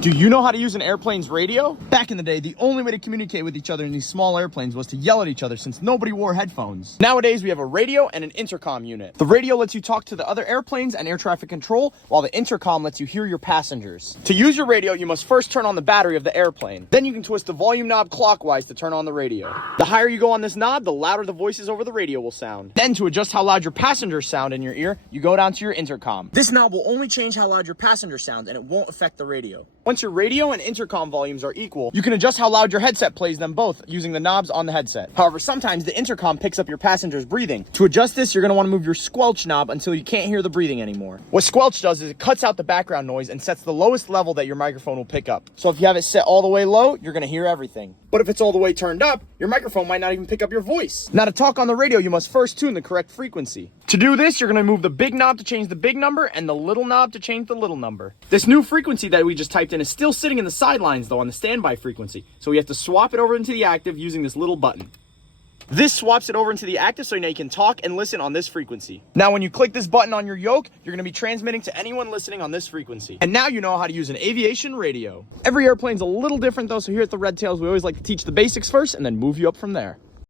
Do you know how to use an airplane's radio? Back in the day, the only way to communicate with each other in these small airplanes was to yell at each other since nobody wore headphones. Nowadays, we have a radio and an intercom unit. The radio lets you talk to the other airplanes and air traffic control, while the intercom lets you hear your passengers. To use your radio, you must first turn on the battery of the airplane. Then you can twist the volume knob clockwise to turn on the radio. The higher you go on this knob, the louder the voices over the radio will sound. Then to adjust how loud your passengers sound in your ear, you go down to your intercom. This knob will only change how loud your passengers sound and it won't affect the radio. Once your radio and intercom volumes are equal, you can adjust how loud your headset plays them both using the knobs on the headset. However, sometimes the intercom picks up your passengers breathing. To adjust this, you're going to want to move your Squelch knob until you can't hear the breathing anymore. What Squelch does is it cuts out the background noise and sets the lowest level that your microphone will pick up. So if you have it set all the way low, you're going to hear everything. But if it's all the way turned up, your microphone might not even pick up your voice. Now to talk on the radio, you must first tune the correct frequency. To do this, you're going to move the big knob to change the big number and the little knob to change the little number. This new frequency that we just typed in is still sitting in the sidelines though on the standby frequency. So we have to swap it over into the active using this little button. This swaps it over into the active so now you can talk and listen on this frequency. Now when you click this button on your yoke, you're going to be transmitting to anyone listening on this frequency. And now you know how to use an aviation radio. Every airplane's a little different though, so here at the Red Tails we always like to teach the basics first and then move you up from there.